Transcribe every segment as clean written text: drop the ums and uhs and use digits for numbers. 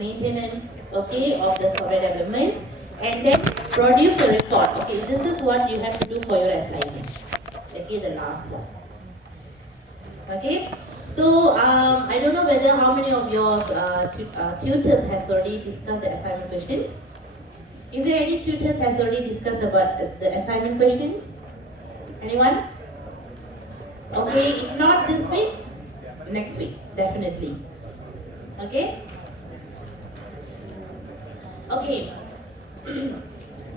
maintenance, okay, of the software developments, and then produce a report. Okay, this is what you have to do for your assignment. Okay, the last one. Okay, so I don't know whether how many of your tutors has already discussed the assignment questions. Is there any tutors has already discussed about the assignment questions? Anyone? Okay, if not this week, next week, definitely. Okay? Okay.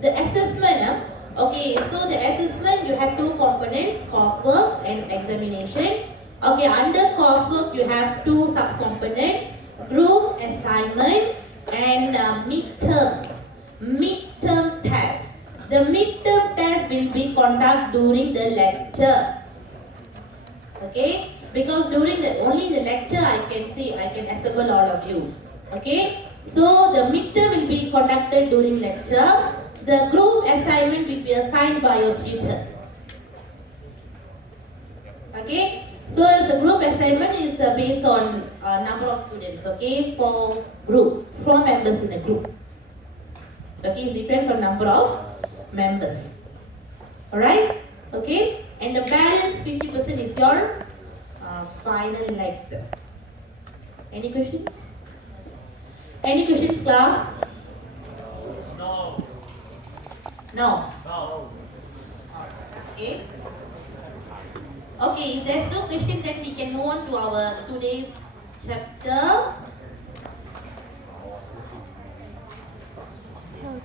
The assessment, okay, so the assessment you have two components, coursework and examination. Okay, under coursework you have two subcomponents, group assignment and midterm test. The midterm test will be conducted during the lecture. Okay, because during the only the lecture I can assemble all of you. Okay, so the midterm will be conducted during lecture. The group assignment will be assigned by your tutors. Okay, so the group assignment is based on number of students. Okay, for group, 4 members in a group. Okay, it depends on number of members. Alright, okay, and the balance 50% is your final lecture. Any questions? Any questions, class? No. No. No. Okay. Okay, if there's no question, then we can move on to our today's chapter.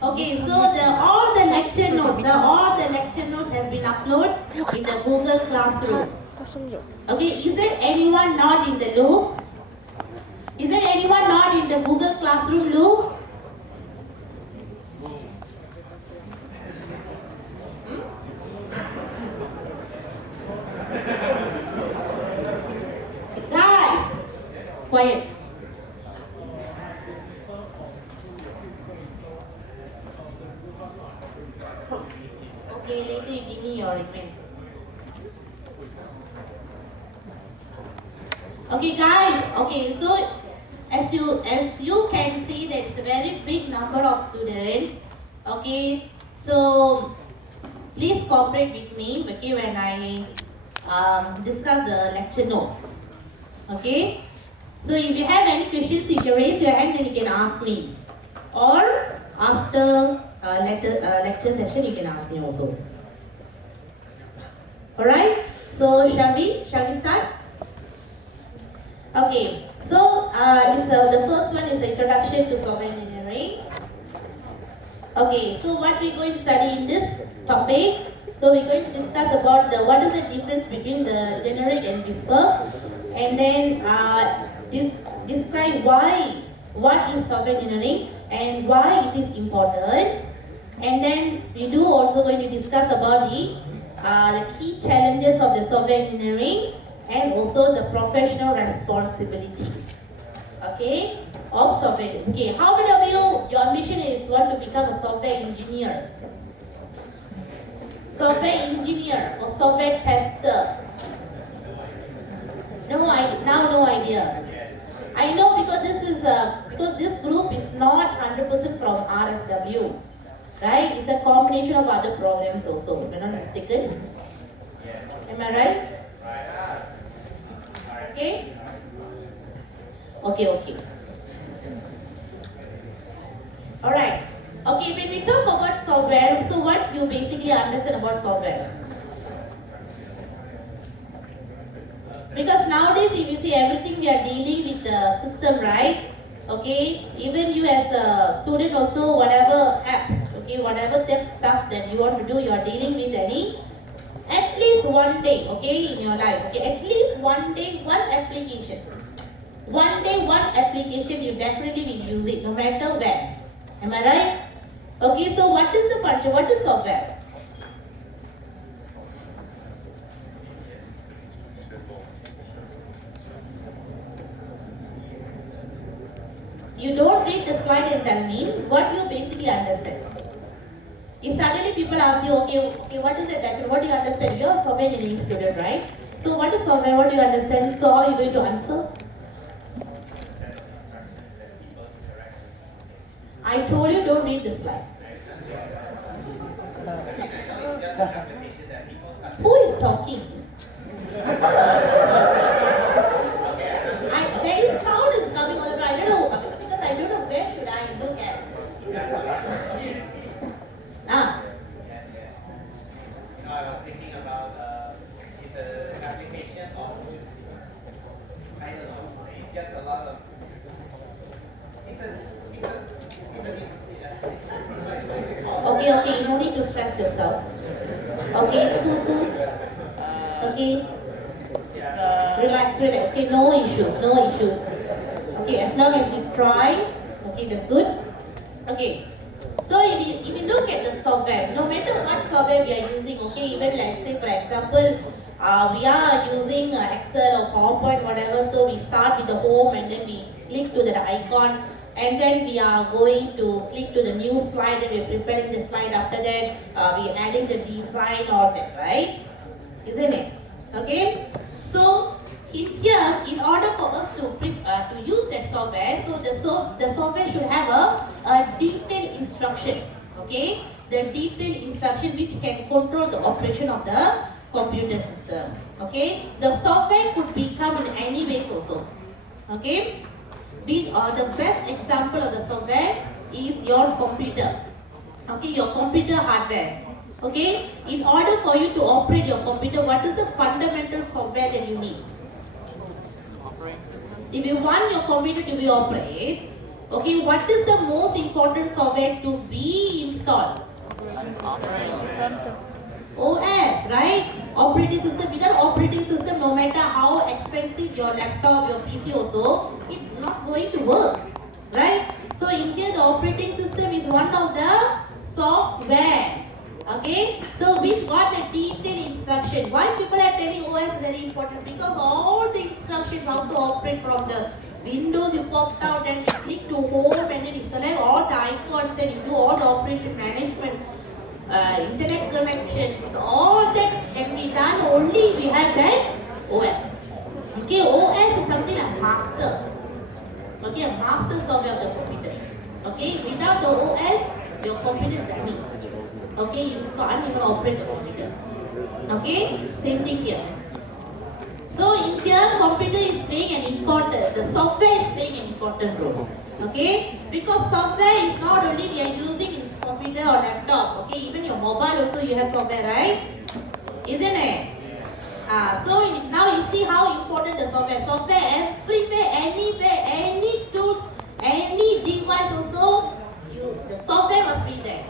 Okay, so all the lecture notes has been uploaded in the Google Classroom. Okay, is there anyone not in the loop? Is there anyone not in the Google Classroom loop? Guys, quiet. Okay, later you give me your email. Okay, guys. Okay, so as you can see, that it's a very big number of students. Okay, so please cooperate with me. Okay, when I discuss the lecture notes. Okay, so if you have any questions, you can raise your hand and you can ask me, or after lecture session you can ask me also. Alright, so shall we start? Okay, so the first one is introduction to software engineering. Okay, so what we're going to study in this topic, so we're going to discuss about what is the difference between the generic and Whisper, and then describe what is software engineering and why it is important, and then we do also going to discuss about the key challenges of the software engineering and also the professional responsibilities, okay, of software. Okay, how many of you, your ambition is want to become a software engineer? Software engineer or software tester? No idea. I know, because this group is not 100% from RSW, right? It's a combination of other programs also, if I'm not mistaken. Am I right? Okay? Okay. Alright. Okay, when we talk about software, so what you basically understand about software? Because nowadays, if you see everything, we are dealing with the system, right? Okay, even you as a student also, whatever apps, okay, whatever task that you want to do, you are dealing with at least one day, okay, in your life, okay, at least one day, one application. One day, one application, you definitely will use it, no matter where. Am I right? Okay, so what is the function? What is software? You don't read the slide and tell me what you basically understand. If suddenly people ask you, okay, what is the definition? What do you understand? You're a software engineering student, right? So what is software? What do you understand? So how are you going to answer? I told you don't read the slide. Who is talking? There is sound is coming all over. I don't know because I don't know where should I look at. Ah. I was thinking about it's an application of I don't know. It's just a lot of Okay, you don't need to stress yourself. Okay, cool. Okay. Relax. Okay, no issues. Okay, as long as you try. Okay, that's good. Okay. So if you look at the software, no matter what software we are using, okay, even let's say for example, we are using Excel or PowerPoint, whatever. So we start with the home and then we click to the icon. And then we are going to click to the new slide and we're preparing the slide. After that, we're adding the design or that, right? Isn't it? Okay? So, in here, in order for us to use that software, so the software should have a detailed instructions. Okay? The detailed instruction which can control the operation of the computer system. Okay? The software could become in any ways also. Okay? The best example of the software is your computer. Okay, your computer hardware. Okay, in order for you to operate your computer, what is the fundamental software that you need? Operating system. If you want your computer to be operated, okay, what is the most important software to be installed? Operating system. OS, right? Operating system. Without operating system, no matter how expensive your laptop, your PC also, it's not going to work, right? So in here, the operating system is one of the software. Okay, so which got the detailed instruction. Why people are telling OS is very important? Because all the instructions how to operate from the Windows you popped out and you click to home and then you select all the icons and you do all the operation management. Internet connections, all that can be done only we have that OS. Okay, OS is something like master. Okay, a master software of the computer. Okay, without the OS, your computer is running. Okay, you can't even operate the computer. Okay, same thing here. So in here, computer is playing an important, the software is playing an important role. Okay, because software is not only we are using in computer or laptop. Okay, even your mobile also you have software, right? Isn't it? So now you see how important the software. Software everywhere, anywhere, any tools, any device also, the software must be there.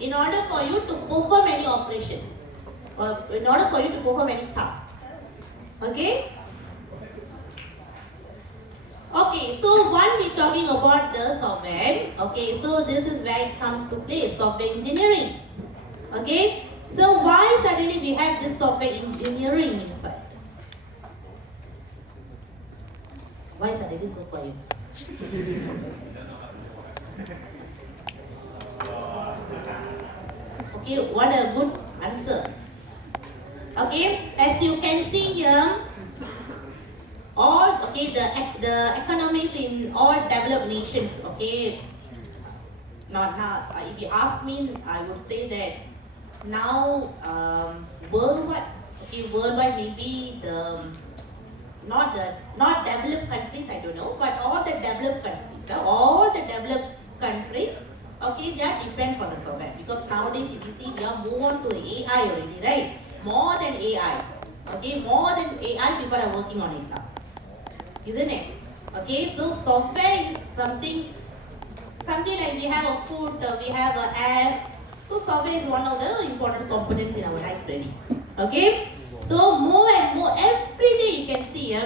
In order for you to perform any operation, or in order for you to perform any task. Okay? Okay, so one we're talking about the software. Okay, so this is where it comes to play, software engineering. Okay, so why suddenly we have this software engineering inside? Why suddenly so quiet? Okay, what a good answer. Okay, as you can see here, all the economies in all developed nations. Okay, now if you ask me, I would say that now worldwide. Okay, worldwide maybe the not developed countries. I don't know, but all the developed countries. Okay, that depends on the software because nowadays if you see we are move on to AI already, right? More than AI. Okay, more than AI people are working on it now. Isn't it? Okay, so software is something like we have a food, we have an app. So software is one of the important components in our life really. Okay, so more and more every day you can see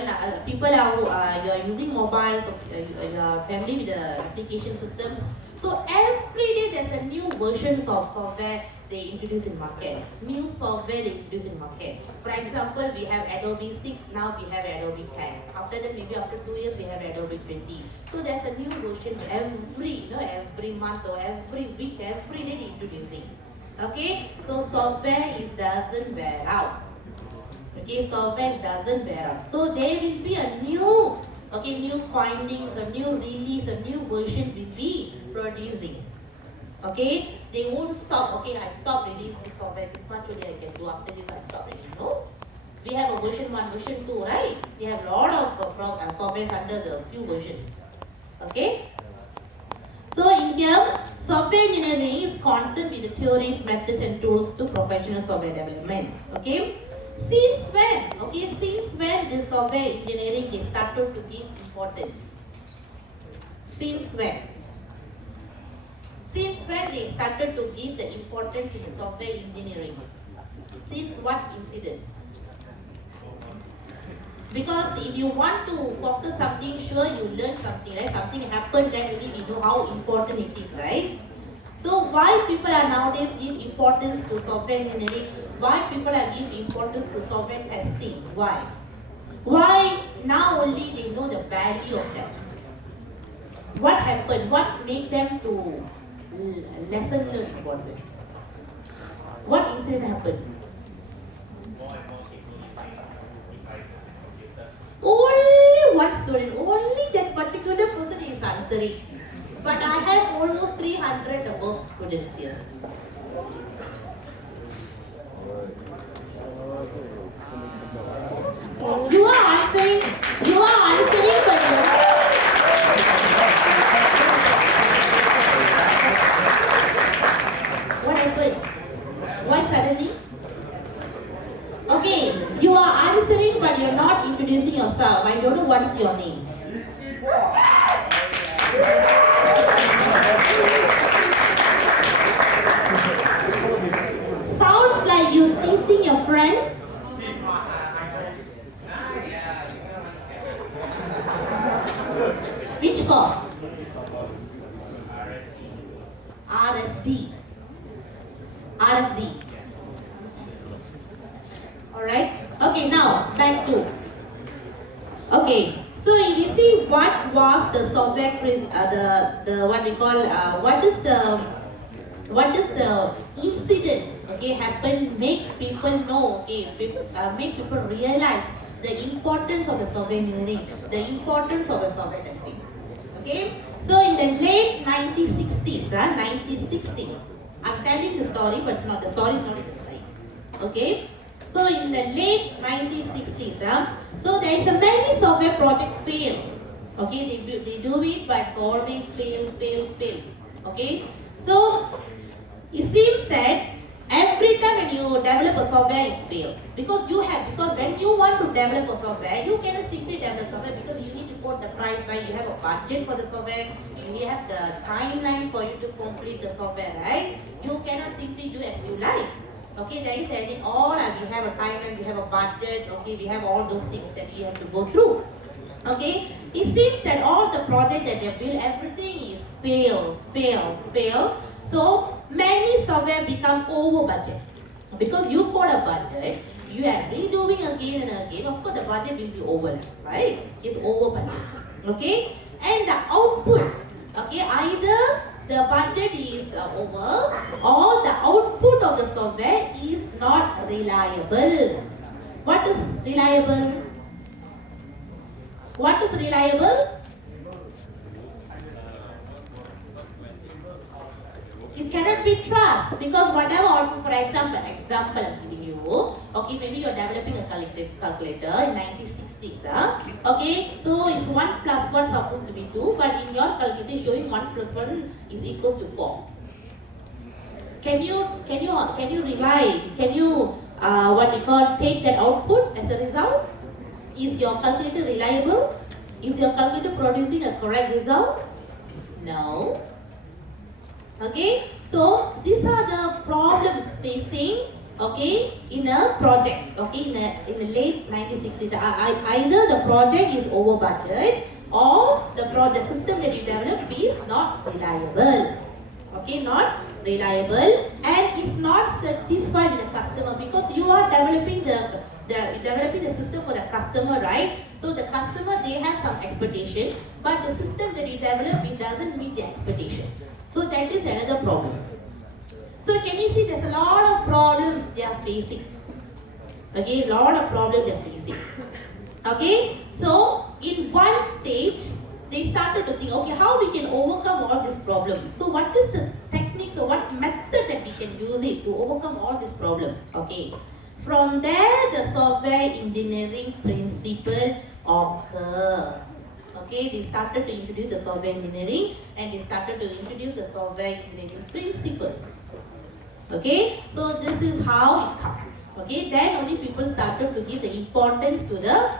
people are you are using mobiles, you are familiar with the application systems. So every day there's a new versions of software they introduce in market. New software they introduce in market. For example, we have Adobe 6, now we have Adobe 10. After that, maybe after 2 years, we have Adobe 20. So there's a new version every month or every week, every day they introducing. Okay, so software doesn't wear out. Okay, software doesn't wear out. So there will be a new findings, a new release, a new version will be Okay, they won't stop. Okay, I stop release this software. This much only I can do. After this, I stop release. No, we have a version 1, version 2, right? We have a lot of softwares under the few versions. Okay. So in here, software engineering is concerned with the theories, methods, and tools to professional software development. Okay. Since when? Okay, since when this software engineering is started to give importance? Since when? Since when they started to give the importance in software engineering? Since what incident? Because if you want to focus something, sure you learn something, right? Something happened, then only we know how important it is, right? So why people are nowadays give importance to software engineering? Why people are give importance to software testing? Why? Why now only they know the value of that? What happened? What made them to lessen the importance? What incident happened? More and more people using devices and computers. Only one student, only that particular person is answering. But I have almost 300 above students here. You are answering, but what happened? Why suddenly? Okay, you are answering but you are not introducing yourself. I don't know what's your name. Sounds like you teasing your friend. Which course? RSD. RSD. Alright. Okay, now back to. Okay. So if you see what was the software the what we call what is the incident, okay, happened, make people know, okay, make people realize the importance of the software engineering, the importance of the software testing. Okay, so in the late 1960s, 1960s, I'm telling the story, but it's not, the story is not in the slide. Okay, so in the late 1960s, so there is a many software project fail. Okay, they do it, but it's always fail. Okay, so it seems that every time when you develop a software, it's fail because when you want to develop a software, you cannot simply develop software because you need to quote the price, right? You have a budget for the software, you have the timeline for you to complete the software, right? You cannot simply do as you like. Okay, there is everything all, and we have a timeline, we have a budget, okay, we have all those things that we have to go through. Okay, it seems that all the project that they build, everything is fail. So many software become over budget. Because you got a budget, you are redoing again and again, of course the budget will be over, right? It's over budget. Okay, and the output, okay, either the budget is over or the output of the software is not reliable. What is reliable? What is reliable? It cannot be trust because whatever output, for example I'm giving you, okay, maybe you're developing a calculator in 1960s, okay, so it's 1 plus 1 supposed to be 2, but in your calculator showing 1 plus 1 is equals to 4. Can you rely, what we call take that output as a result? Is your calculator reliable? Is your calculator producing a correct result? No. Okay, so these are the problems facing, okay, in a project, okay, in the late 1960s. Either the project is over budget or the system that you develop is not reliable. Okay, not reliable and is not satisfied with the customer because you are developing the system for the customer, right? So the customer, they have some expectation, but the system that you develop, it doesn't meet the expectation. So that is another problem. So can you see there's a lot of problems they are facing. Okay, a lot of problems they are facing. Okay, so in one stage, they started to think, okay, how we can overcome all this problem. So what is the techniques to overcome all these problems. Okay. From there, the software engineering principle occur. Okay, they started to introduce the software engineering and they started to introduce the software engineering principles. Okay, so this is how it comes. Okay, then only people started to give the importance to the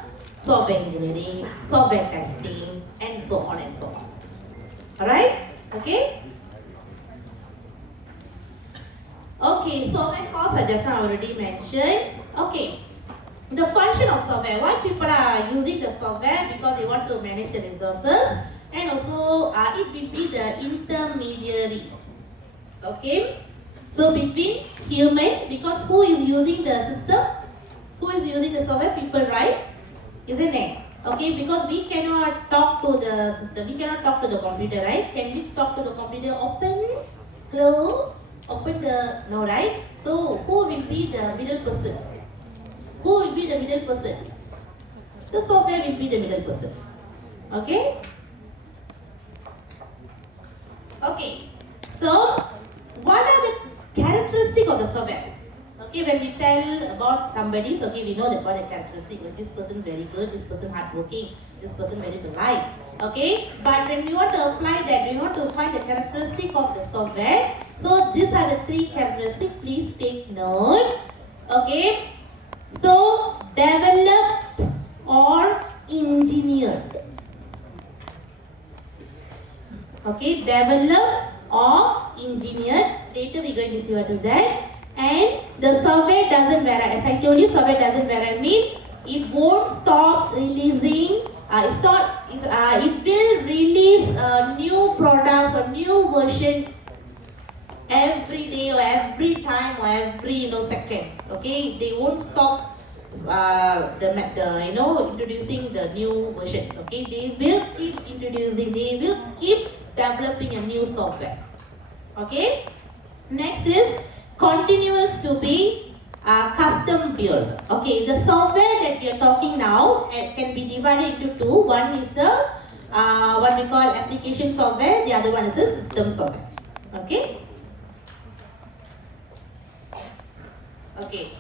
software engineering, software testing, and so on and so on. Alright? Okay? Okay, software costs I just now already mentioned. Okay, the function of software. Why people are using the software? Because they want to manage the resources and also it will be the intermediary. Okay, so between human, because who is using the system? Who is using the software? People, right? Isn't it? Okay, because we cannot talk to the system, we cannot talk to the computer, right? Can we talk to the computer? Open, close, open the, no, right? So who will be the middle person? Who will be the middle person? The software will be the middle person. Okay? Okay. So, what are the characteristics of the software? Okay, when we tell about somebody, so okay, we know that what a characteristic. This person is very good, this person hardworking, this person very polite. Okay, but when we want to apply that, we want to find the characteristic of the software. So these are the three characteristics. Please take note. Okay, so developed or engineered. Okay, developed or engineered. Later we're going to see what is that. And the software doesn't vary. As I told you, software doesn't vary. Means it won't stop releasing. It will release new products or new version every day or every time or every seconds. Okay, they won't stop introducing the new versions. Okay, they will keep introducing. They will keep developing a new software. Okay, next is continuous to be custom built. Okay, the software that we are talking now can be divided into two. One is the what we call application software. The other one is the system software. Okay. Okay.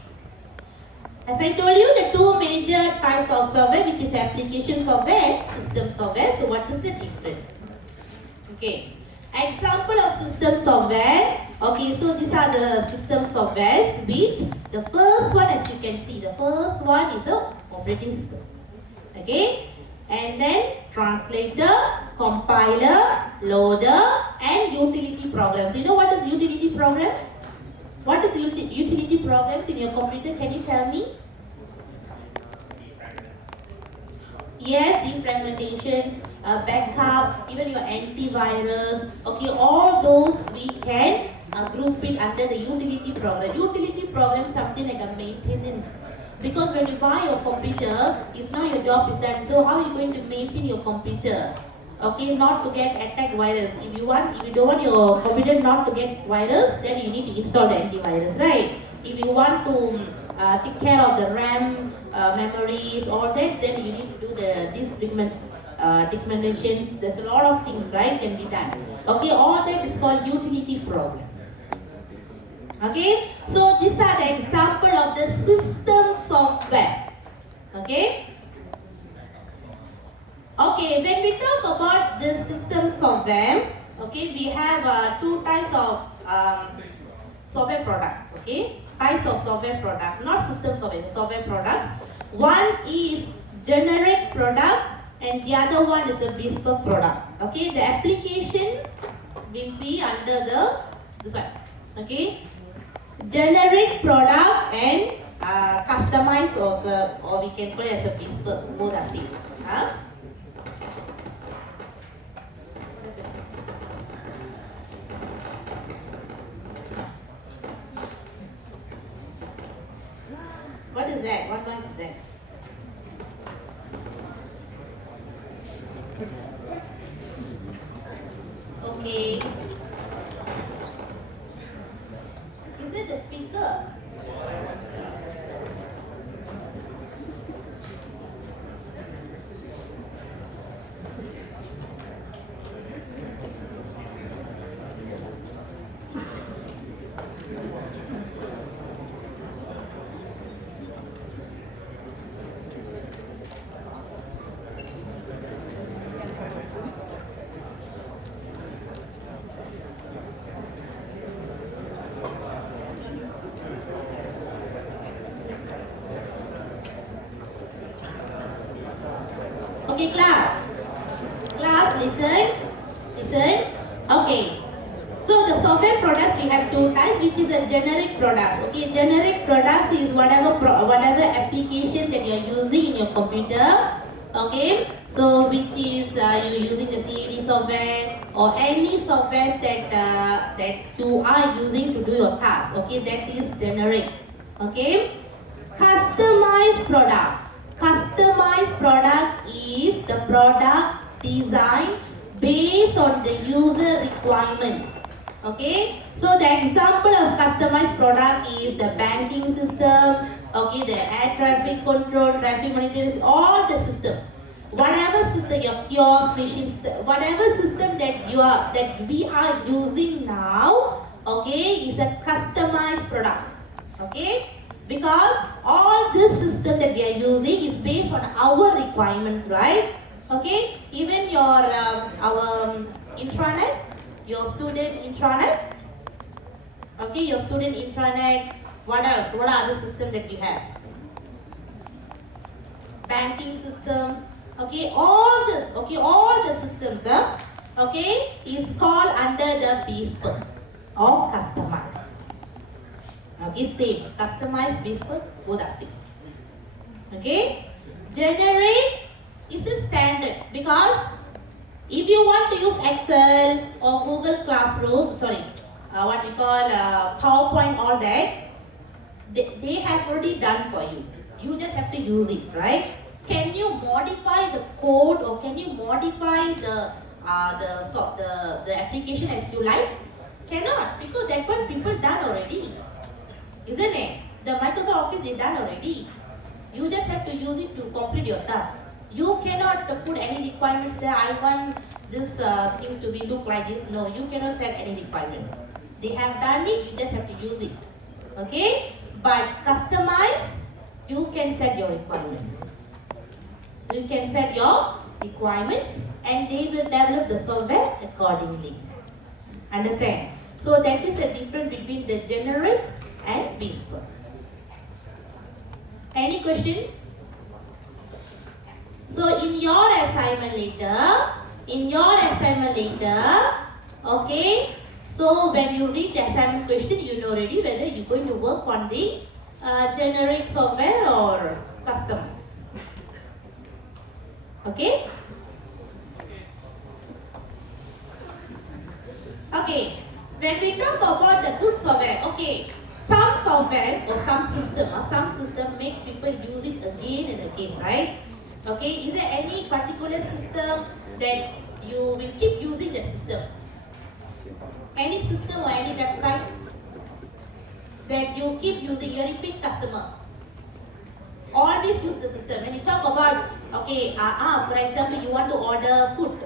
As I told you, the two major types of software, which is application software and system software. So, what is the difference? Okay. Example of system software. Okay, so these are the system softwares, which the first one, as you can see, the first one is a operating system. Okay, and then translator, compiler, loader, and utility programs. You know what is utility programs? What is utility programs in your computer? Can you tell me? Yes, defragmentations, backup, even your antivirus. Okay, all those we can group it under the utility program. Utility program is something like a maintenance. Because when you buy your computer, it's now your job is done. So how are you going to maintain your computer? Okay, not to get attacked virus. If you don't want your computer not to get virus, then you need to install the antivirus, right? If you want to take care of the RAM, memories, all that, then you need to do the decommissions. There's a lot of things, right, can be done. Okay, all that is called utility programs. Okay, so these are the example of the system software. Okay. Okay, when we talk about the system software, okay, we have two types of software products. Okay, types of software products, not system software, software products. One is generic products and the other one is a bespoke product. Okay, the applications will be under this one. Okay, generic product and customized or we can call it as a bespoke. Both are same. What is that? What noise is that? Okay. Is it the speaker? two types, which is a generic product. Okay, generic products is whatever application that you are using in your computer. Okay, so which is you using the CAD software or any software that you are using to do your task. Okay, that is generic. Okay, customized product. Customized product is the product designed based on the user requirements. Okay, so the example of customized product is the banking system, okay, the air traffic control, traffic monitoring, all the systems. Whatever system, your kiosk machine, whatever system that we are using now, okay, is a customized product. Okay, because all this system that we are using is based on our requirements, right? Okay, even your our intranet, your student intranet, okay, your student intranet, what else? What are the systems that you have? Banking system, okay, all this, okay, all the systems, okay, is called under the bespoke or customized. Okay, same, customized, bespoke, both are same. Okay, generic is a standard because if you want to use Excel or Google Classroom, what we call PowerPoint, all that, they have already done for you. You just have to use it, right? Can you modify the code or can you modify the application as you like? Cannot, because that one people done already, isn't it? The Microsoft Office they done already. You just have to use it to complete your task. You cannot put any requirements there. I want this thing to be look like this. No, you cannot set any requirements. They have done it. You just have to use it. Okay? But customize, you can set your requirements. You can set your requirements, and they will develop the software accordingly. Understand? So that is the difference between the generic and bespoke. Any questions? So in your assignment later, okay, so when you read the assignment question, you know already whether you're going to work on the generic software or customized. Okay? Okay, when we talk about the good software, okay, some software or some system make people use it again and again, right? Okay, is there any particular system that you will keep using the system? Any system or any website that you keep using, your repeat customer? Always use the system. When you talk about, okay, for example, you want to order food.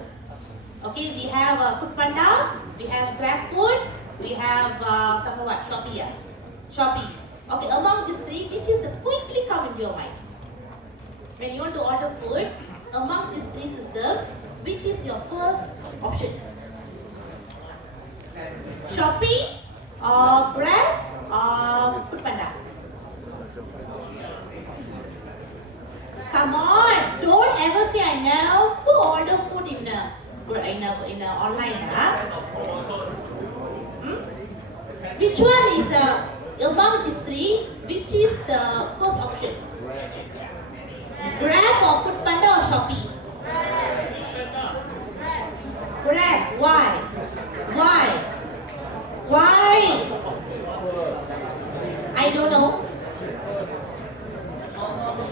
Okay, we have Foodpanda, we have GrabFood, we have Shopee. Shopee. Okay, among these three, which is the quickly come into your mind? When you want to order food, among these three systems, which is your first option? Shopee, or Grab, or Foodpanda? Come on, don't ever say I know who order food in online. Which one is among these three? Which is the first option? Grab or Foodpanda or Shopee? Grab. Why? I don't know.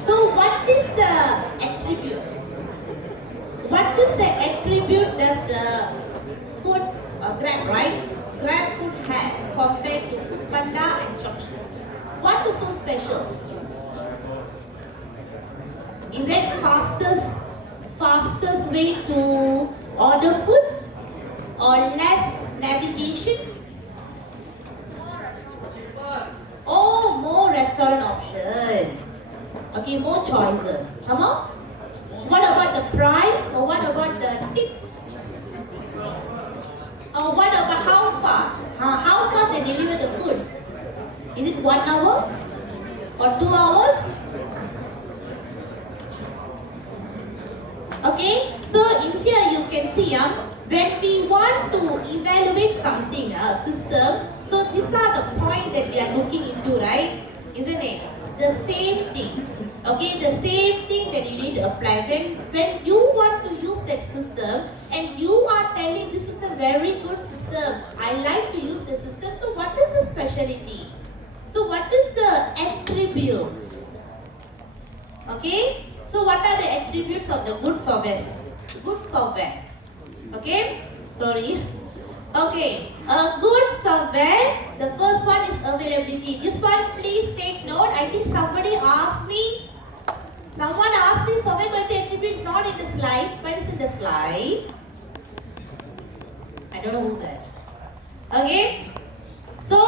So what is the attributes? What is the attribute that the food Grab, right? Grab food has compared to Foodpanda and Shopee? What is so special? Is it fastest way to order food or less navigations? Oh, more restaurant options. Okay, more choices. Come on. What about the price or what about the tips? Or what about how fast? How fast they deliver the food? Is it 1 hour or 2 hours? Okay, so in here you can see when we want to evaluate something, a system, so these are the points that we are looking into, right? Isn't it? The same thing. Okay, the same thing that you need to apply. When you want to use that system and you are telling this is a very good system, I like to use the system. So what is the specialty? So what is the attributes? Okay, so what are the attributes of the good software? Good software. Okay, sorry. Okay, a good software, the first one is availability. This one, please take note. I think somebody asked me, someone asked me software quality attributes not in the slide, but it's in the slide. I don't know who said. Okay, so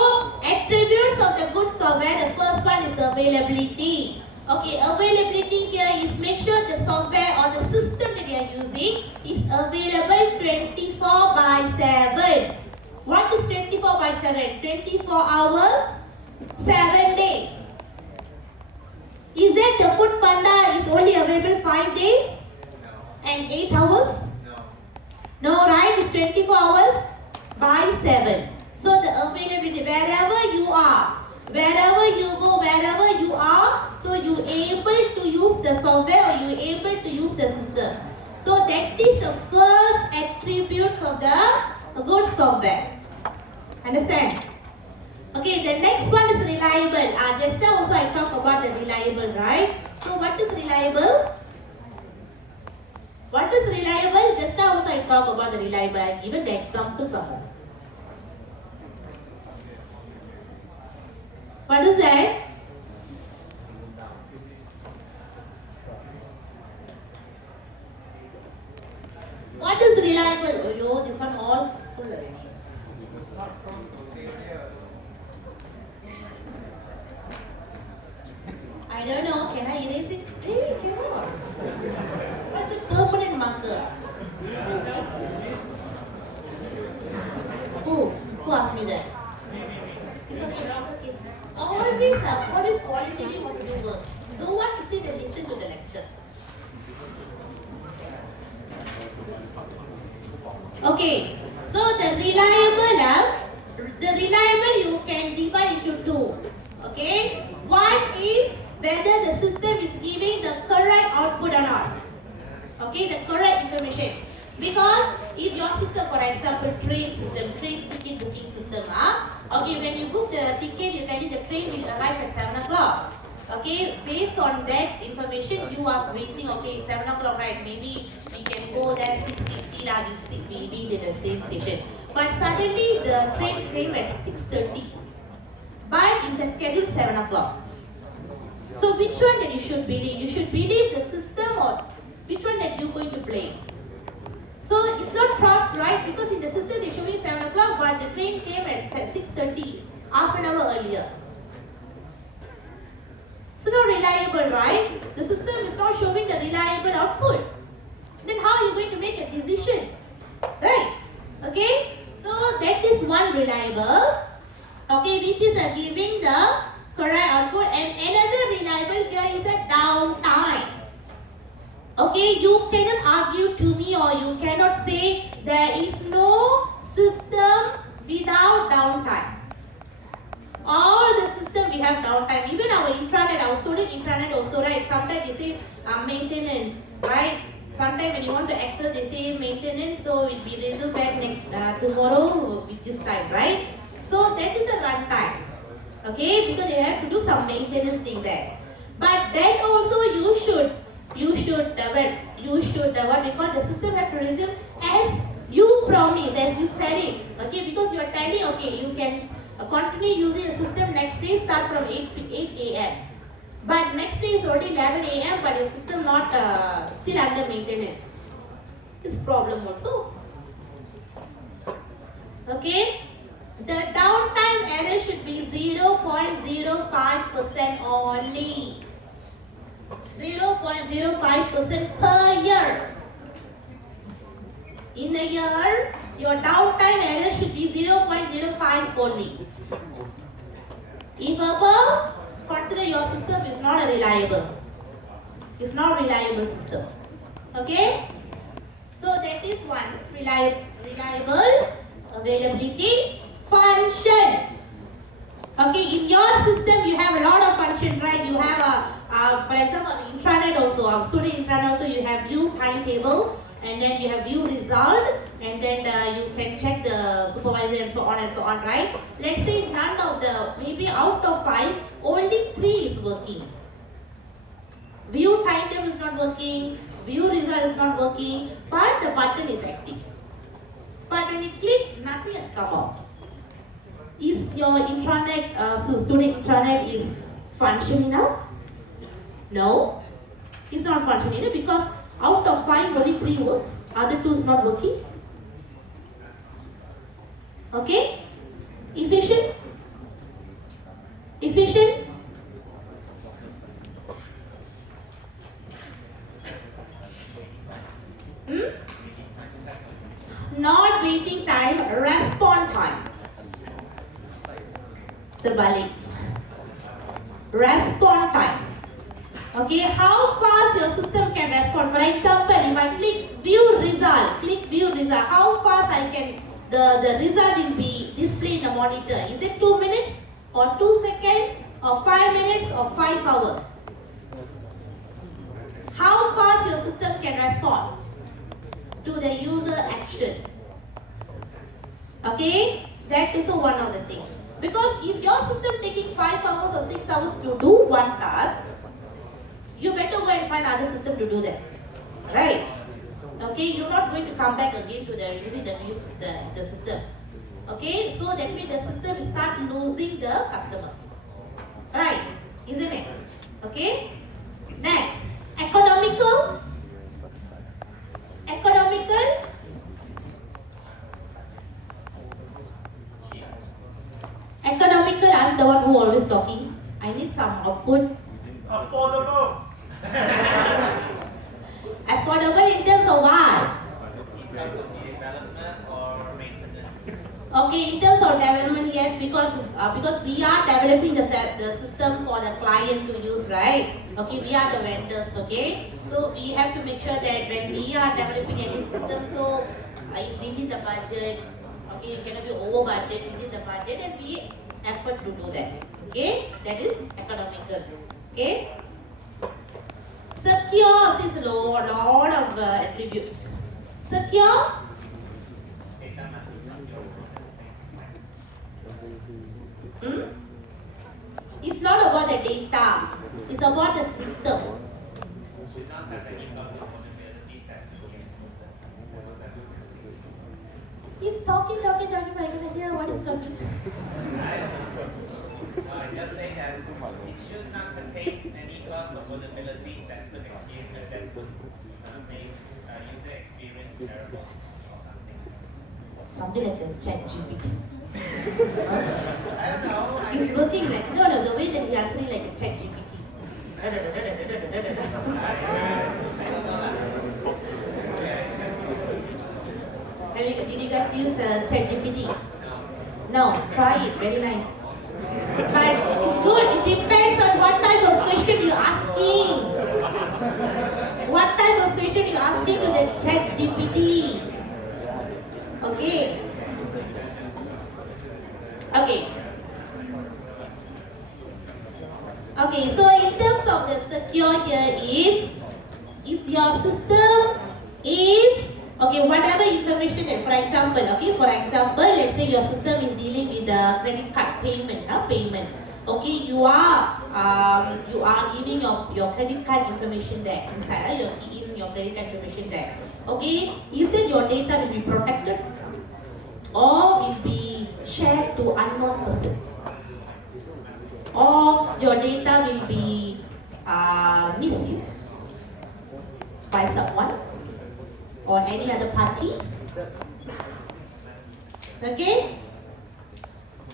attributes of the good software, the first one is availability. Okay, availability here is make sure the software or the system that you are using is available 24/7. What is 24/7? 24 hours, 7 days. Is that the Food Panda is only available 5 days and 8 hours? No, right? It's 24 hours by 7. So the availability, wherever you are, wherever you go, wherever you are, so you able to use the software or you able to use the system. So that is the first attributes of the good software. Understand? Okay, the next one is reliable. Just now also I talk about the reliable, right? So what is reliable? What is reliable? Just now also I talk about the reliable. I given the example somewhere. What is that? What is reliable? Oh, yo, this one all full already. I don't know. Can I erase it? Really cannot. What's a permanent marker? Who asked me that? It's okay. It's okay. Always quality what to do work. Don't want to sit and listen to the lecture. Okay, so the reliable you can divide into two. Okay, one is whether the system is giving the correct output or not. Okay, the correct information. Because if your system, for example, train system, train ticket booking system, okay, when you book the ticket, you tell the train will arrive at 7 o'clock. Okay, based on that information, you are waiting, okay, 7 o'clock, right? Maybe we can go there 6:50, we'll be in the same station. But suddenly the train came at 6:30, but in the schedule 7 o'clock. So which one that you should believe? You should believe the system or which one that you're going to blame? So it's not trust, right? Because in the system they show me 7 o'clock, but the train came at 6:30, half an hour earlier. So not reliable, right? The system is not showing the reliable output. Then how are you going to make a decision? Right? Okay? So that is one reliable. Okay, which is giving the correct output. And another reliable here is a downtime. Okay, you cannot argue to me or you cannot say there is no system without downtime. All the system we have downtime. Even our intranet, our student intranet also, right? Sometimes they say maintenance, right? Sometimes when you want to access, they say maintenance, so it will be resumed back next tomorrow with this time, right? So that is a runtime. Okay, because they have to do some maintenance thing there. But then also you should what we call the system have to resume as you promised, as you said it. Okay, because you are telling, okay, you can continue using the system next day, start from 8 a.m. But next day is already 11 a.m. but the system not still under maintenance. This problem also. Okay, the downtime error should be 0.05% only. 0.05% per year. In a year, your downtime error should be 0.05 only. If above, consider your system is not a reliable. It's not a reliable system. Okay? So that is one. Reliable, availability, function. example, intranet also, our student intranet also, you have view timetable, and then you have view result, and then you can check the supervisor and so on, right? Let's say none of the, maybe out of 5, only 3 is working. View timetable is not working, view result is not working, but the button is active. But when you click, nothing has come out. Is your intranet, student intranet is function enough? No, it's not functioning enough because out of 5, only 3 works. Other 2 is not working. Okay? Efficient? Efficient? Not waiting time, response time. Terbalik. Response time. Okay, how fast your system can respond. For example, if I click view result, how fast I can, the result will be displayed in the monitor. Is it 2 minutes or 2 seconds or 5 minutes or 5 hours? How fast your system can respond to the user action. Okay, that is one of the things. Because if your system taking 5 hours or 6 hours to do one task, you better go and find other system to do that, right? Okay, you're not going to come back again to the using the system. Okay, so that means the system will start losing the customer, right? Isn't it? Okay. Next, economical. Economical, I'm the one who always talking. I need some output. Affordable. Affordable in terms of what? In terms of development or maintenance. Okay, in terms of development, yes, because we are developing the system for the client to use, right? Okay, we are the vendors, okay? So we have to make sure that when we are developing any system, so it's within the budget, okay, it cannot be over budget, within the budget, and we effort to do that, okay? That is economical, okay? Secure is a lot of attributes. Secure. It's not about the data, it's about the system. He's talking, but I cannot hear what he's talking. I just say that it should not contain any class of vulnerabilities that could experience that could make user experience terrible or something. Something like a chat GPT. I don't know. He's working like, no, the way that he's answering like a chat GPT. Did you guys use chat GPT? No, try it, very nice. But it's good, it depends on what type of question you're asking. What type of question you're asking to the chat GPT. Okay. Okay, so in terms of the secure here is, if your system is, okay, whatever information, for example, let's say your system is dealing with the credit card payment. Okay, you are giving your credit card information there inside. You're giving your credit card information there. Okay, is it your data will be protected or will be shared to unknown person? Or your data will be misused by someone or any other parties? Okay?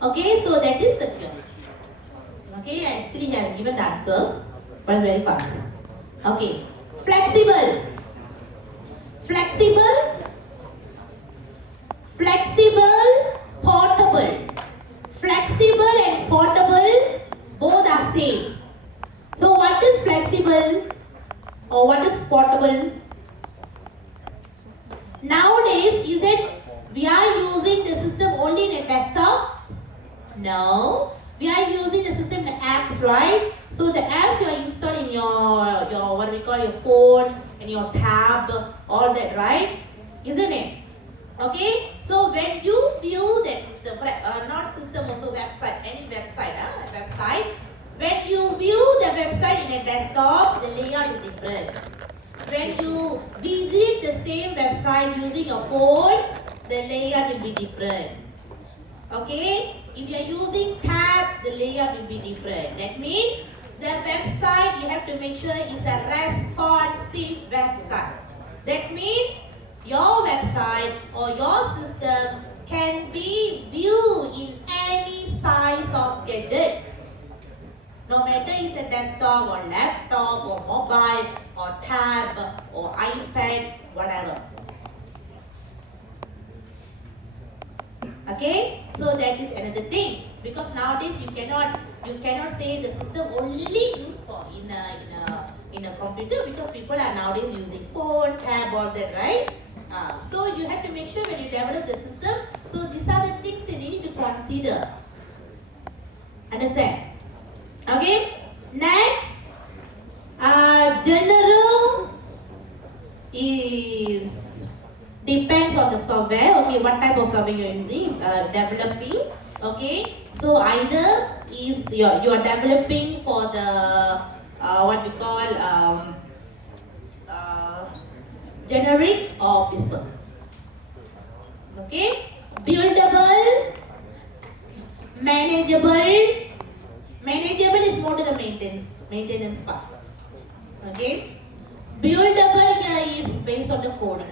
Okay, so that is secure. Okay, I actually have given the answer, but it's very fast. Okay, flexible. Portable. Flexible and portable, both are same. So what is flexible or what is portable? Nowadays, is it we are using the system only in a desktop? No. We are using the system in the apps, right? So the apps you are installing in your what we call your phone and your tab, all that, right? Isn't it? Okay, so when you view that system, not system, also website, any website, website, when you view the website in a desktop, the layout is different. When you visit the same website using a phone, the layout will be different. Okay, if you are using tab, the layout will be different. That means the website you have to make sure is a responsive website. That means your website or your system can be viewed in any size of gadgets. No matter it's a desktop or laptop or mobile or tab or iPad, whatever. Okay, so that is another thing, because nowadays you cannot say the system only used for in a computer, because people are nowadays using phone, tab, all that, right? So you have to make sure when you develop the system. So these are the things that you need to consider. Understand? Okay. Next, general is depends on the software. Okay, what type of software you're using, developing. Okay, so either is you are developing for the what we call generic or bespoke. Okay, buildable, manageable. Manageable is more to the maintenance part. Okay, buildable here is based on the coding.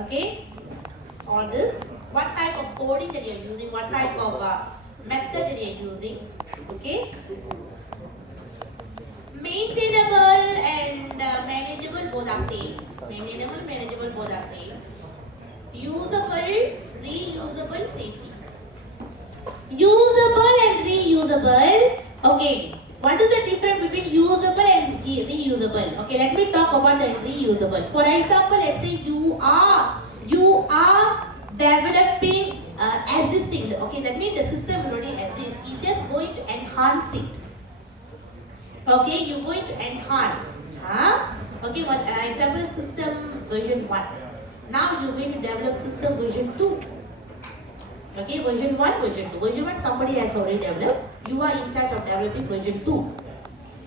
Okay, all this, what type of coding that you are using, what type of method that you are using. Okay, maintainable and manageable both are same. Maintainable, manageable both are same. Usable, reusable, safety. Usable and reusable. Okay, what is the difference between usable and reusable? Okay, let me talk about the reusable. For example, let's say you are developing existing. Okay, that means the system already exists. You're just going to enhance it. Okay, you're going to enhance. Okay, what example, system version 1. Now you're going to develop system version 2. Okay, version 1, version 2. Version 1 somebody has already developed. You are in charge of developing version 2.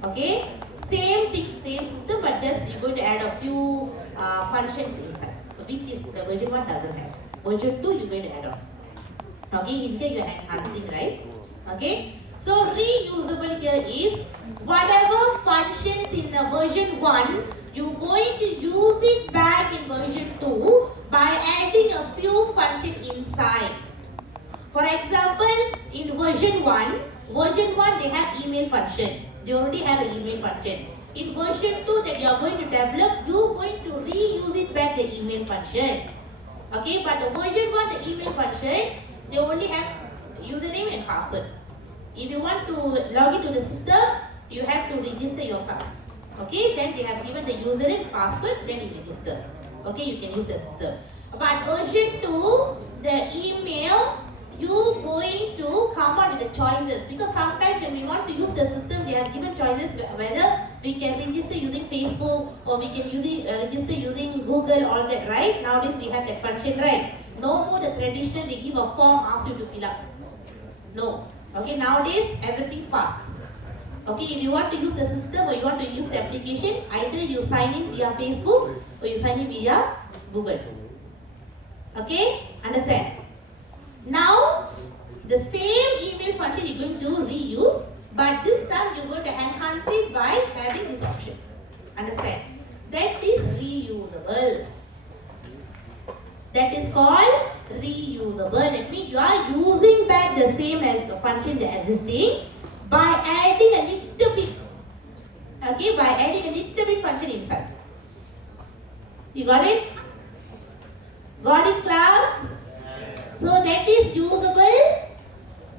Okay, same thing, same system, but just you're going to add a few functions inside. So which is the version 1 doesn't have. Version 2 you're going to add on. Okay, in here you are enhancing, right? Okay, so reusable here is whatever functions in the version 1, you're going to use it back in version 2 by adding a few functions inside. For example, in version 1 they have email function. They already have an email function. In version 2 that you are going to develop, you're going to reuse it back the email function. Okay, but the version 1, the email function, they only have username and password. If you want to log into the system, you have to register yourself. Okay, then they have given the username, password, then you register. Okay, you can use the system. But version 2, the email, you going to come out with the choices, because sometimes when we want to use the system, they have given choices whether we can register using Facebook or we can register using Google, all that, right? Nowadays we have that function, right? No more the traditional, they give a form, ask you to fill up. No. Okay, nowadays everything fast. Okay, if you want to use the system or you want to use the application, either you sign in via Facebook or you sign in via Google. Okay, understand? Now, the same email function you're going to reuse, but this time you're going to enhance it by having this option. Understand? That is reusable. That is called reusable. It means you are using back the same as the function that existing by adding a little bit. Okay, by adding a little bit function inside. You got it? Got it, class? So that is usable,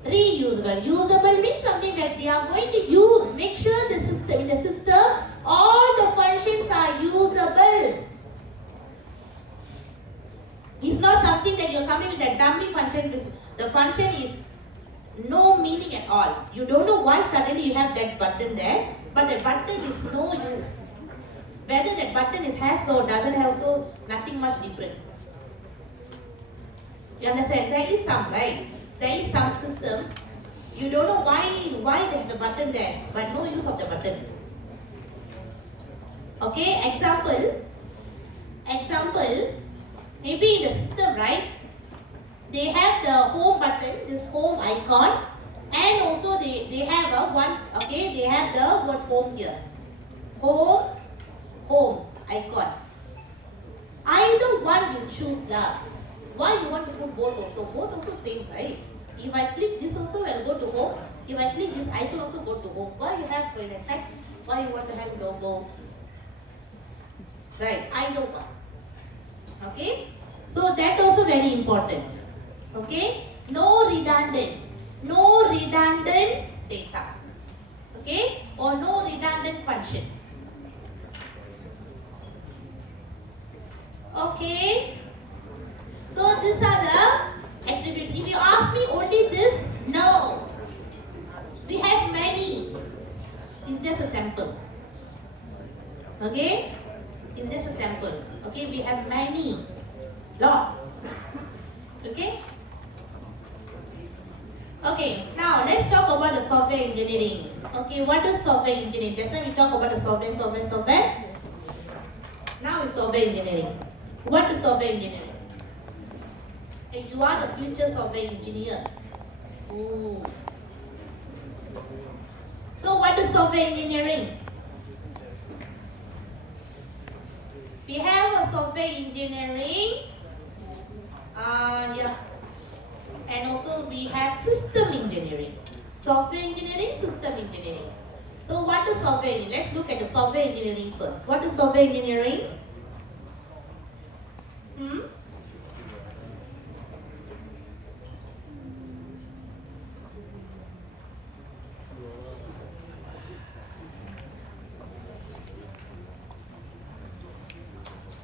reusable. Usable means something that we are going to use. Make sure the system, in the system, all the functions are usable. It's not something that you're coming with a dummy function. The function is no meaning at all. You don't know why suddenly you have that button there, but the button is no use. Whether that button has or doesn't have, so nothing much different. You understand? There is some, right? There is some systems. You don't know why there's the button there, but no use of the button. Okay, example, maybe in the system, right? They have the home button, this home icon, and also they have a one, okay, they have the word home here. Home icon. Either one you choose lah. Why you want to put both also? Both also same, right? If I click this also, I will go to home. If I click this icon also go to home. Why you have the text? Why you want to have logo? Right, either one. Okay? So that also very important. Okay? No redundant data. Okay? Or no redundant functions. Okay? So these are the attributes. If you ask me only this, no. We have many. It's just a sample. Okay? It's just a sample. Okay? We have many. Lots. Okay? Okay, now let's talk about the software engineering. Okay, what is software engineering? Just now we talk about the software. Now it's software engineering. What is software engineering? And you are the future software engineers. Ooh. So what is software engineering? We have a software engineering. Yeah. And also we have system engineering. Software engineering, system engineering. So what is software engineering? Let's look at the software engineering first. What is software engineering?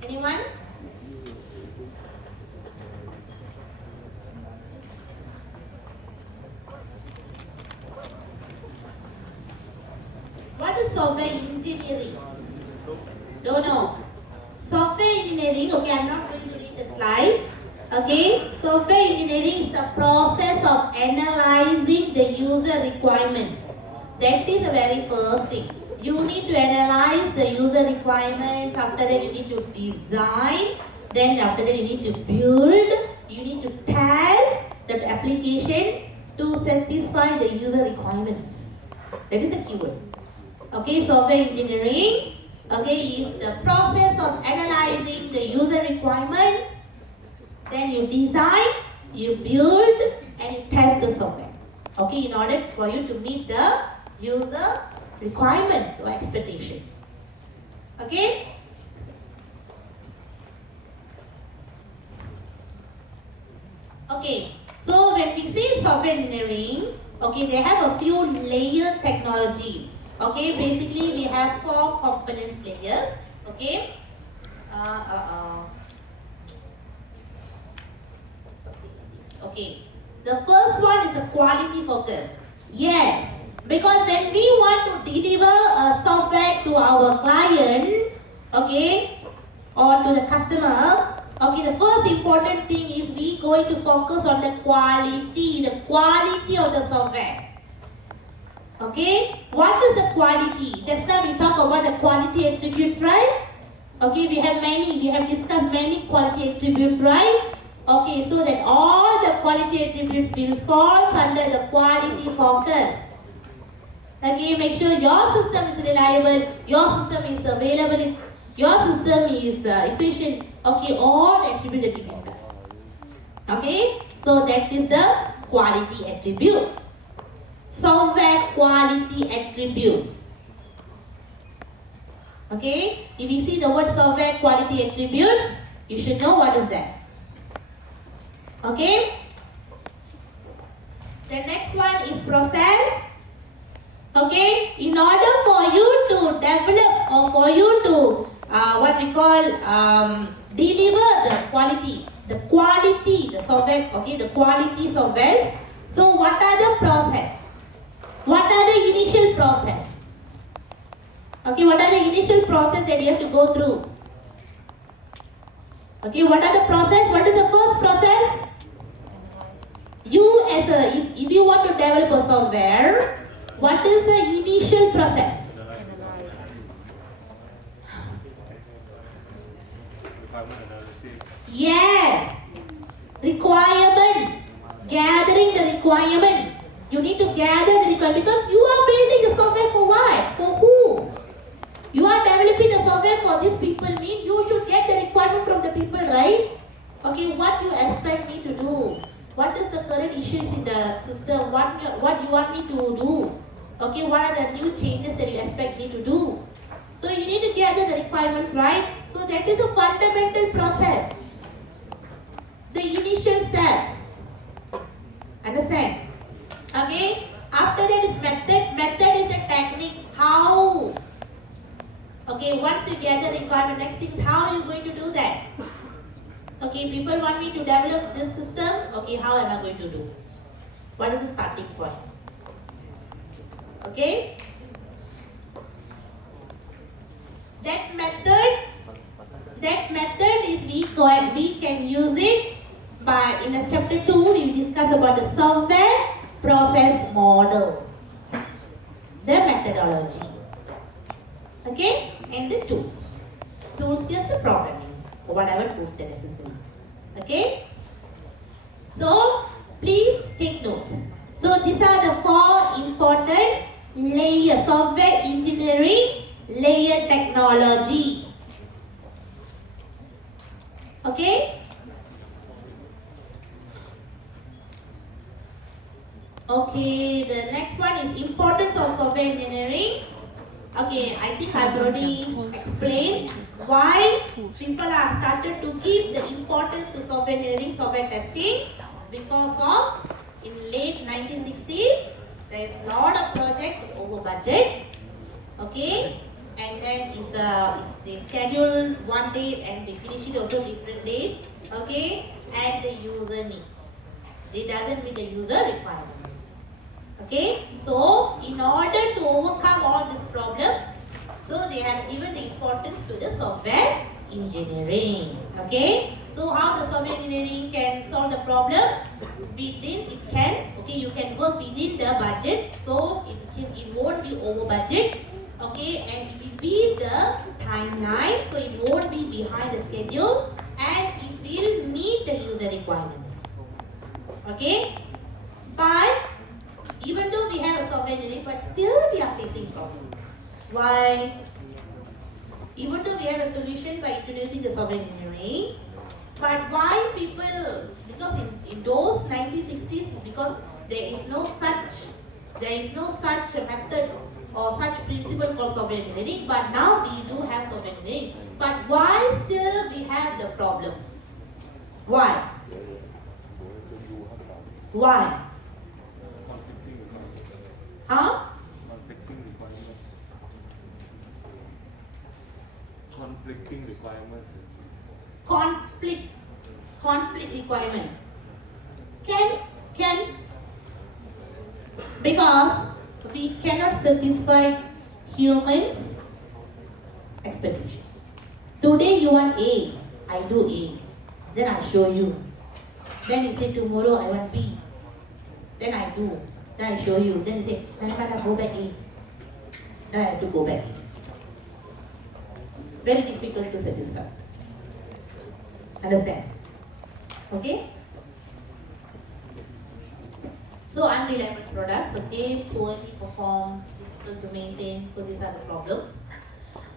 Anyone? What is software engineering? Don't know. Software engineering, okay, I'm not going to read the slide. Okay, software engineering is the process of analyzing the user requirements. That is the very first thing. You need to analyze the user requirements. After that, you need to design. Then after that, you need to build. You need to test that application to satisfy the user requirements. That is the keyword. Okay, software engineering, okay, is the process of analyzing the user requirements. Then you design, you build, and you test the software. Okay, in order for you to meet the user requirements or expectations. Okay? Okay, so when we say software engineering, okay, they have a few layer technology. Okay, basically we have 4 components layers. Okay. Okay. The first one is a quality focus. Yes, because when we want to deliver a software to our client, okay, or to the customer, okay, the first important thing is we going to focus on the quality of the software. Okay, what is the quality? Just now we talk about the quality attributes, right? Okay, we have discussed many quality attributes, right? Okay, so that all the quality attributes will fall under the quality focus. Okay, make sure your system is reliable, your system is available, your system is efficient. Okay, all the attributes that we discussed. Okay, so that is the quality attributes. Software quality attributes. Okay, if you see the word software quality attributes, you should know what is that. Okay, the next one is process. Okay, in order for you to develop or for you to what we call deliver the quality, the software, okay, the quality software. So what are the process? What are the initial process? Okay, what are the initial process that you have to go through? Okay, what are the process? What is the first process? You as a, if you want to develop a software, what is the initial process? Requirement analysis. Yes, requirement, gathering the requirement. You need to gather the requirement because you are building the software for what? For who? You are developing the software for these people, mean you should get the requirement from the people, right? Okay, what you expect me to do? What is the current issues in the system? What you want me to do? Okay, what are the new changes that you expect me to do? So you need to gather the requirements, right? So that is a fundamental process. The initial steps. Understand? Okay? After that is method. Method is the technique. How? Okay, once you gather requirement, next thing is how are you going to do that? Okay, people want me to develop this system. Okay, how am I going to do? What is the starting point? Okay? That method is we can use it by in the chapter 2 we discuss about the software process model, the methodology, okay, and the tools. Tools just the programming, whatever tools that necessary. Okay. So please take note. So these are the 4 important layers: software engineering, layer technology. Okay? Okay, the next one is importance of software engineering. Okay, I think I've already explained why people are started to give the importance to software engineering, software testing, because of in late 1960s there is a lot of projects over budget. Okay, and then they schedule one date and they finish it also different date. Okay, and the user needs. It doesn't meet the user requirements. Okay, so in order to overcome all these problems, so they have given the importance to the software engineering. Okay, so how the software engineering can solve the problem? Within it can, okay, you can work within the budget, so it won't be over budget. Okay, and it will be the timeline, so it won't be behind the schedule, and it will meet the user requirements. Okay, but even though we have a software engineering, but still we are facing problems. Why? Even though we have a solution by introducing the software engineering, but why people? Because in those 1960s, because there is no such method or such principle called software engineering, but now we do have software engineering. But why still we have the problem? Why? Why? Huh? Conflicting requirements. Conflict requirements. Can because we cannot satisfy humans' expectations. Today you want A, I do A, then I show you. Then you say tomorrow I want B, then I do, then I show you. Then you say, I go back A, then I have to go back A. Very difficult to satisfy. Understand? Okay? So unreliable products, okay, poorly performs, difficult to maintain, so these are the problems.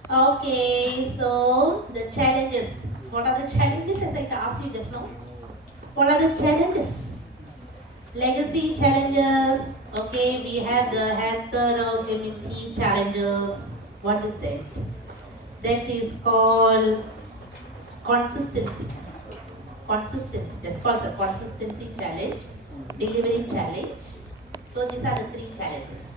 Okay, so the challenges. What are the challenges as I asked you just now? What are the challenges? Legacy challenges, okay, we have the heterogeneity challenges. What is that? That is called consistency. Consistency, that's called a consistency challenge, delivery challenge. So these are the 3 challenges.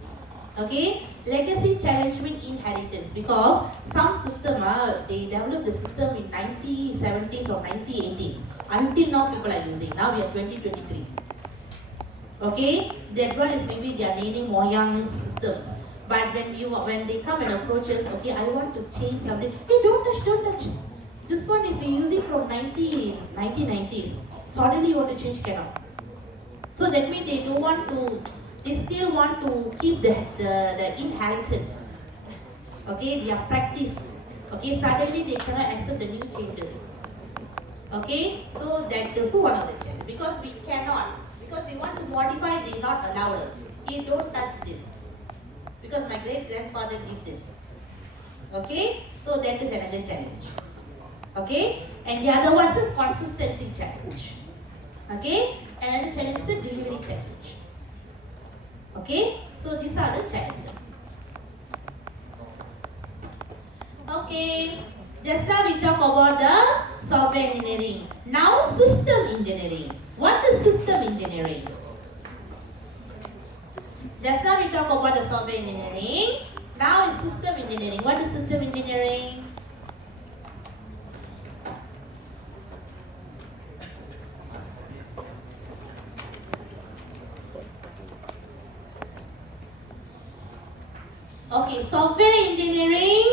Okay, legacy challenge means inheritance, because some system they developed the system in 1970s or 1980s. Until now people are using. Now we are 2023. Okay, that one is maybe they are naming Moyang systems. But when they come and approach us, okay, I want to change something. Hey, don't touch, don't touch. This one is been using from 1990s. Suddenly you want to change, cannot. So that means they don't want to, they still want to keep the inheritance. Okay, their practice. Okay, suddenly they cannot accept the new changes. Okay, so that is one of the challenges. Because we cannot, because we want to modify, they not allow us. Hey, don't touch this. Because my great grandfather did this. Okay, so that is another challenge. Okay, and the other one is the consistency challenge. Okay, another challenge is the delivery challenge. Okay, so these are the challenges. Okay, just now we talk about the software engineering. Now system engineering. What is system engineering? Just now we talk about the software engineering. Now is system engineering. What is system engineering? Okay, software engineering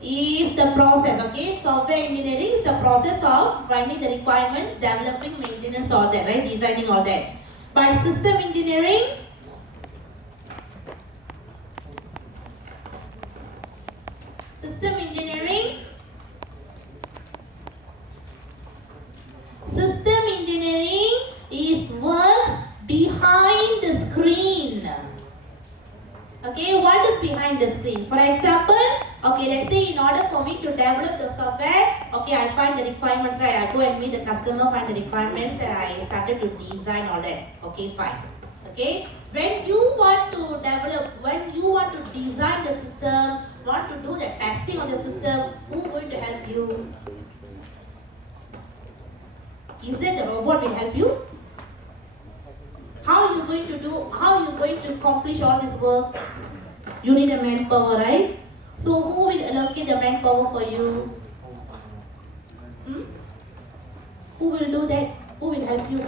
is the process. Okay, software engineering is the process of finding the requirements, developing, maintenance, all that, right? Designing all that. But system engineering, system engineering is works behind the screen. Okay, what is behind the screen? For example, okay, let's say in order for me to develop the software, okay, I find the requirements, right? I go and meet the customer, find the requirements, and I started to design all that. Okay, fine. Okay, when you want to develop, when you want to design the system, want to do the testing of the system, who is going to help you? Is it the robot will help you? How are you going to do, how are you going to accomplish all this work? You need a manpower, right? So who will allocate the manpower for you? Who will do that? Who will help you?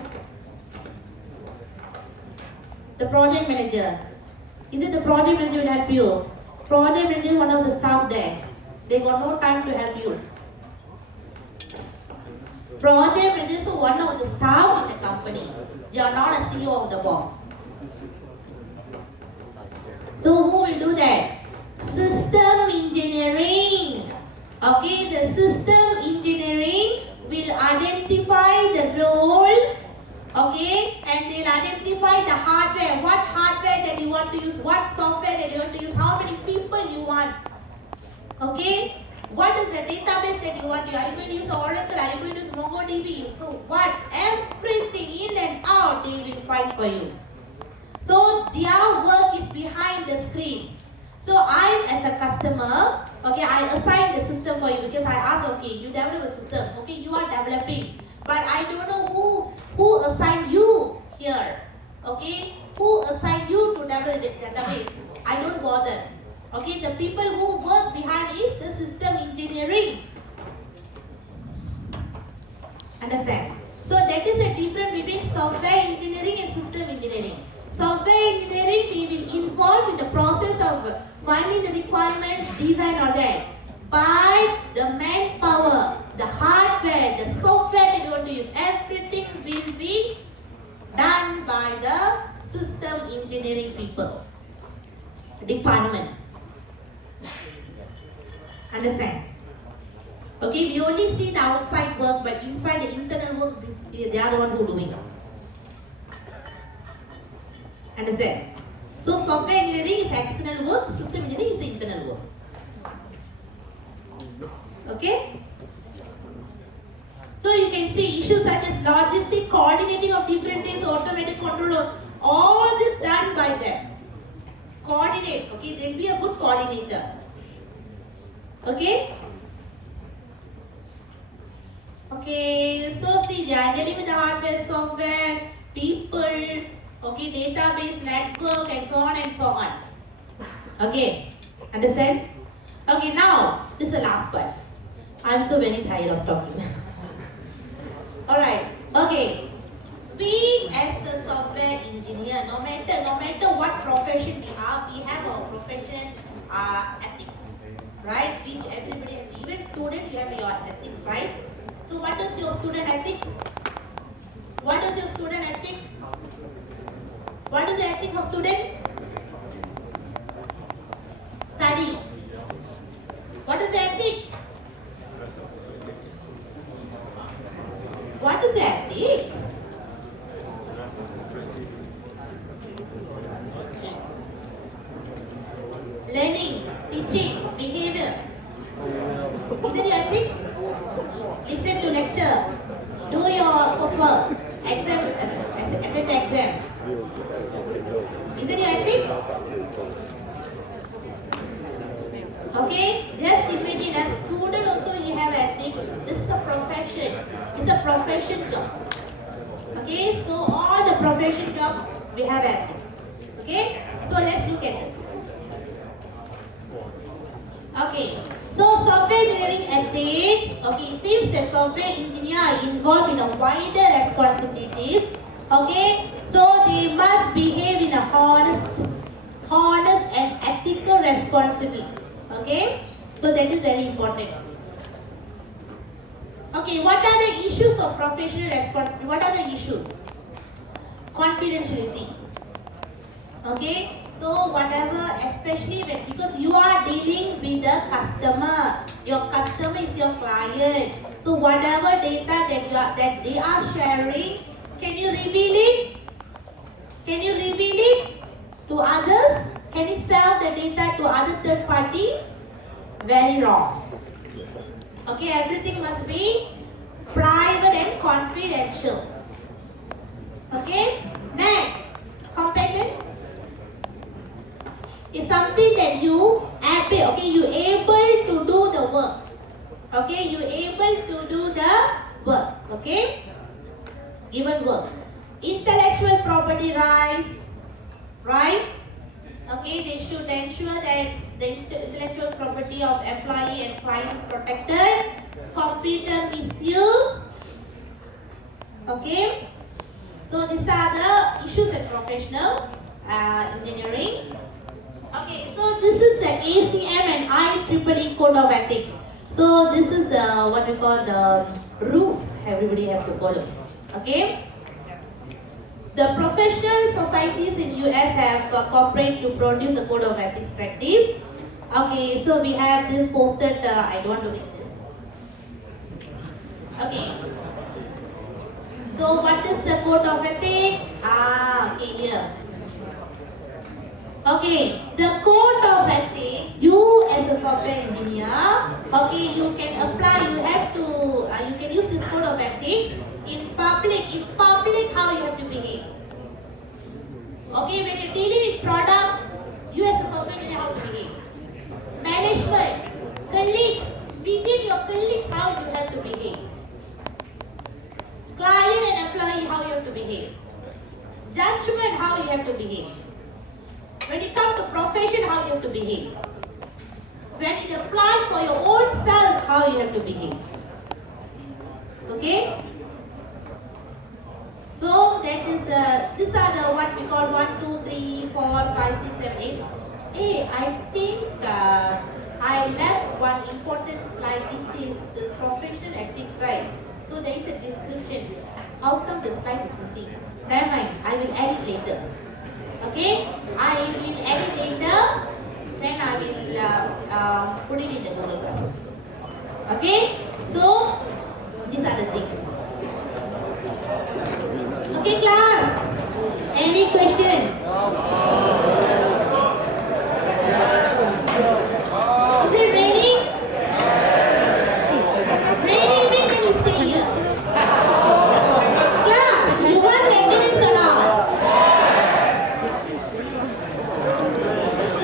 The project manager. Is it the project manager will help you? Project manager is one of the staff there. They got no time to help you. Project manager is one of the staff in the company. You are not a CEO of the boss. So who will do that? System engineering. Okay, the system engineering will identify the roles. Okay, and they'll identify the hardware. What hardware that you want to use? What software that you want to use? How many people you want? Okay. What is the database that you want? Are you going to use Oracle? Are you going to use MongoDB? So what? Everything in and out they will find for you. So their work is behind the screen. So I as a customer, okay, I assign the system for you because I ask, okay, you develop a system, okay, you are developing. But I don't know who assigned you here. Okay? Who assigned you to develop the database? I don't bother. Okay, the people who work behind is the system engineering. Understand? So that is the difference between software engineering and system engineering. Software engineering, they will involve in the process of finding the requirements, design all that. But the manpower, the hardware, the software that you want to use, everything will be done by the system engineering people, department. Understand? Okay, we only see the outside work, but inside the internal work, they are the one who are doing it. Understand? So software engineering is external work, system engineering is the internal work. Okay? So you can see issues such as logistic, coordinating of different things, automatic control, all this done by them. Coordinate, okay, they will be a good coordinator. Okay? Okay, so see, they are dealing with the hardware, software, people, okay, database, network, and so on and so on. Okay, understand? Okay, now, this is the last part. I'm so very tired of talking. Alright, okay. We as a software engineer. No matter what profession we have our profession ethics, right? Which everybody has. Even student, you have your ethics, right? So what is your student ethics? What is your student ethics? What is the ethics of student? Study. What is the ethics? What is the ethics? Learning, teaching, behavior. Is it your ethics? Listen to lecture. Do your coursework. Attend exams. Is it your ethics? Okay, just imagine as student also you have ethics. This is a profession. It's a profession job. Okay, so all the profession jobs we have ethics. Okay, so let's look at this. Okay, so software engineering ethics. Okay, it seems that software engineers are involved in a wider responsibilities. Okay, so they must behave in a honest and ethical responsibility. Okay, so that is very important. Okay, what are the issues of professional responsibility? What are the issues? Confidentiality. Okay, so whatever, especially because you are dealing with the customer. Your customer is your client. So whatever data that they are sharing, can you reveal it? Can you reveal it to others? Can you sell the data to other third parties? Very wrong. Okay, everything must be private and confidential. Okay, next, competence is something that you able to do the work. Okay, you able to do the work. Okay, given work. Intellectual property rights. Okay, they should ensure that the intellectual property of employee and client is protected. Computer misuse. Okay, so these are the issues in professional engineering. Okay, so this is the ACM and IEEE Code of Ethics. So this is the what we call the rules everybody have to follow. Okay. The professional societies in US have cooperated to produce a code of ethics practice. Okay, so we have this posted. I don't want to read this. Okay. So what is the code of ethics? Okay, here. Okay, the code of ethics, you as a software engineer, okay, you can apply, you have to, you can use this code of ethics in public. In public, how you have to behave. Okay, when you're dealing with product, you as a software engineer, how to behave. Management, colleagues, within your colleagues, how you have to behave. Client and employee, how you have to behave. Judgment, how you have to behave. When you come to profession, how you have to behave. When you apply for your own self, how you have to behave. Okay? So that is these are the what we call 1, 2, 3, 4, 5, 6, 7, 8. Hey, I think I left one important slide, which is this professional ethics, right? So there is a description. How come the slide is missing? Never mind, I will add it later. Okay, I will edit later, then I will put it in the Google Classroom. Okay,